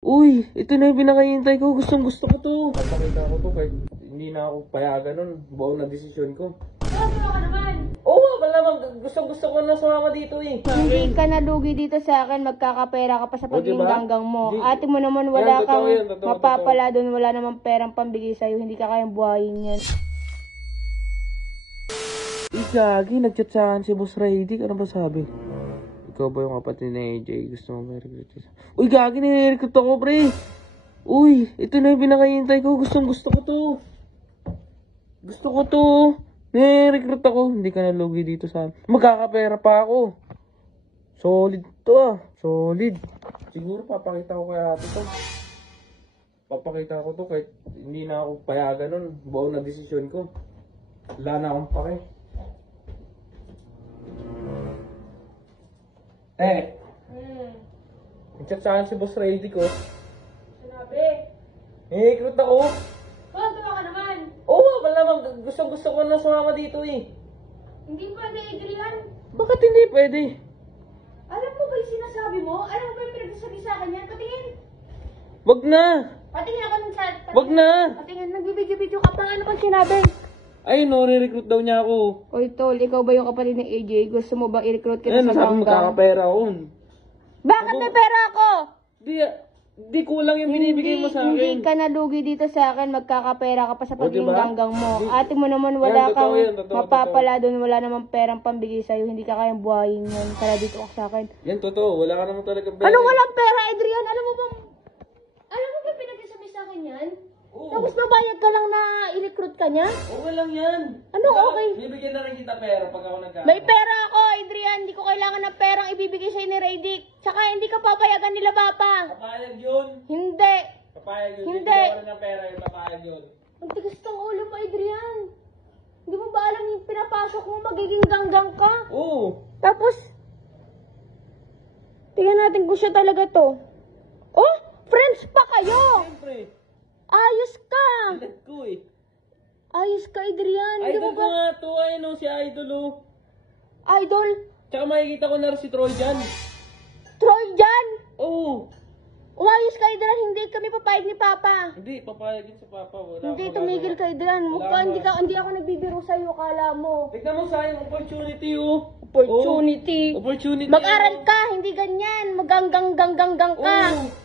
Uy, ito na yung pinakahihintay ko. Gustong gusto ko to. Papakita ko to kahit hindi na ako payagan nun. Buong na desisyon ko. Ano ka naman? Oo, malamang gustong gusto ko na sumama dito eh. Hindi ka nalugi dito sa akin, magkakapera ka pa sa pagiging diba? ganggang mo. Di- Ate mo naman wala Yan, kang totoo yan, totoo, mapapala doon, wala namang perang pambigay sa'yo, hindi ka kayang buhayin yan. Gagi, nag-chat sa akin si Boss Raidik. Ano ba sabi? Ikaw ba yung kapatid ni AJ? Gusto mo may-recruit siya? Uy, Gagi, nire-recruit ako, pre. Uy, ito na yung pinakahihintay ko. Gustong gusto ko to. Gusto ko to. Nire-recruit ako. Hindi ka nalugi dito sa akin. Magkakapera pa ako. Solid to ah. Solid. Siguro papakita ko kaya ito. Papakita ko to kahit hindi na ako payagan nun. Buong na desisyon ko. Wala na akong pake. Nag-chat sa akin si Boss Raidik ko. Sinabi? Recruit ako. Ano ka naman? Oo, malamang gustong gusto ko na sumama dito eh. Hindi pwede, Adrian. Bakit hindi pwede? Alam mo ba yung sinasabi mo? Alam mo ba yung pinagsasabi sa akin yan? Patingin. Wag na. Patingin ako ng chat. Wag na. Patingin, nagbibidyo-video ka pa. Ano bang sinabi? Ay no, re-recruit daw niya ako. Oy, Tol, ikaw ba yung kapatid ng AJ? Gusto mo ba i-recruit kita Ayun, sa sabi mo ganggang? magkakapera ako. Bakit may pera ako? Di kulang yung binibigay mo sa akin. Hindi ka nalugi dito sa akin, magkakapera ka pa sa pagiging diba? ganggang mo. Ate mo naman wala Yan, totoo kang yan, totoo, mapapala doon, wala namang perang pambigay sa'yo, hindi ka kayang buhayin yan. Kaya dito ka sa akin. Yan totoo, wala ka naman talaga pera. Ano walang pera, Adrian? Alam mo ba pinagsasabi sa akin yan? Oo. Tapos babayad ka lang na i-recruit ka niya? Okay lang yan. Ano okay? Bibigyan na rin kita pera pag ako nagkakaroon. May pera ako, Adrian. Hindi ko kailangan ng perang ibibigay sa'yo ni Raidik. Tsaka hindi ka papayagan nila, Papa. Papayag yun. Hindi. Papayag yun. Hindi. Bibigyan ko rin ng pera yung papayag yun. Ang tigas ng ulo mo, Adrian. Hindi mo ba alam yung pinapasok mo, magiging ganggang ka? Oo. Tapos, tingnan natin kung siya talaga to. Oh, friends pa kayo! Siyempre. Ayos ka! Let ko eh. Ayos ka, Adrian. Hindi mo Idol ko ba? nga to. Ayun o, si Idol o. Idol? Tsaka makikita ko na rin si Troy dyan. Troy dyan? Oo. Umayos ka, Adrian. Hindi kami papayag ni Papa. Hindi, papayag yun si Papa. Wala Hindi, akong tumigil ka, magagawa. Adrian. Wala Hindi ako nagbibiro sa'yo, kala mo. Tignan mo sa akin, opportunity oh. Opportunity. Oh, opportunity. Mag-aral ka, hindi ganyan. Maganggang-gang-gang ka.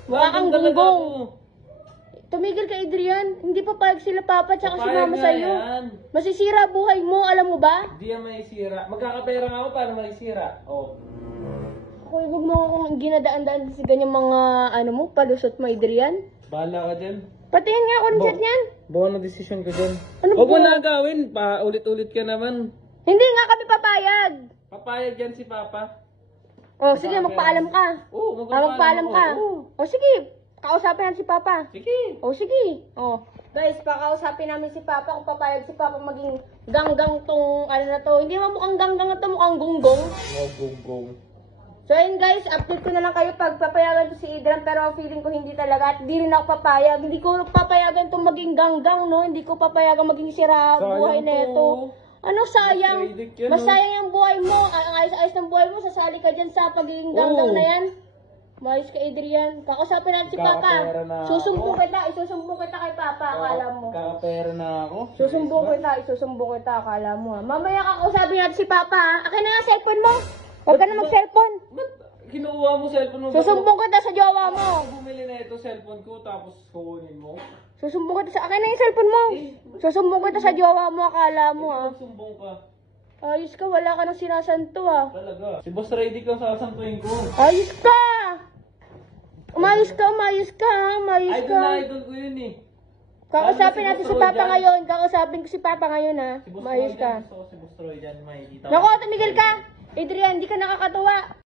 Mukha kang talaga gunggong. ako. Tumigil ka, Adrian. Hindi papayag sila Papa tsaka si Papayag Mama nga sa'yo. yan. Masisira buhay mo, alam mo ba? Hindi yan maisira. Magkakapera nga ako, paano maisira? Oh. Ako, huwag mo akong ginadaan-daan sa ganyang mga, palusot mo, Adrian. Bahala ka dyan. Patingin nga ako ng chat niyan. Buwan na desisyon ko dyan. Ano Huwag mo ba? na gawin. Ulit-ulit ka naman. Hindi nga kami papayag. Papayag yan si Papa. O, sige, magpaalam ka. Oo, Magpaalam ka. Oo. O, sige. Kausapin natin si Papa. Sige. O, sige. O. Guys, pakausapin namin si Papa kung papayag si Papa maging ganggang tong, na to. Hindi mo mukhang ganggang na to, mukhang gunggong. Oh, gong. So, ayun guys, update ko na lang kayo pag papayagan to si Adrian, pero feeling ko hindi talaga at di rin ako papayag. Hindi ko papayagan to maging ganggang, no? Hindi ko papayagan maging sira buhay Sayang na to. ito. Ano sayang? Credit yan, Masayang yung buhay mo. Ang ayos-ayos ng buhay mo, sasali ka dyan sa pagiging ganggang Oo. na yan. Mayos ka, Adrian. Kakusapin natin si Papa. Kakapera na ako. Susumbong kita kay Papa, akala mo. Kakapera na ako. Susumbong kita, akala mo. Mamaya kakausapin natin si Papa, ha? Akin na nga cellphone mo. Huwag ka na mag-cellphone. Ba't kinuha mo cellphone mo? Susumbong kita sa jowa mo. Ako bumili na ito cellphone ko tapos kukunin mo. Susumbong kita sa akin na yung cellphone mo. Susumbong kita sa jowa mo, akala mo, ha? Sumbong ka. Ayos ka, wala ka nang sinasanto, ha? Talaga. Si Boss Raidik lang sasantuin ko. Ayos ka! Umayos ka, ha? Umayos Idol ka. na idol ko yun eh. Kakausapin natin si Papa dyan. ngayon. Kakausapin ko si Papa ngayon, ha? Si Boss Umayos Roy ka. dyan. Gusto ko si Boss Roy dyan. Makikita ko. Naku, tumigil ka! Adrian, hindi ka nakakatuwa.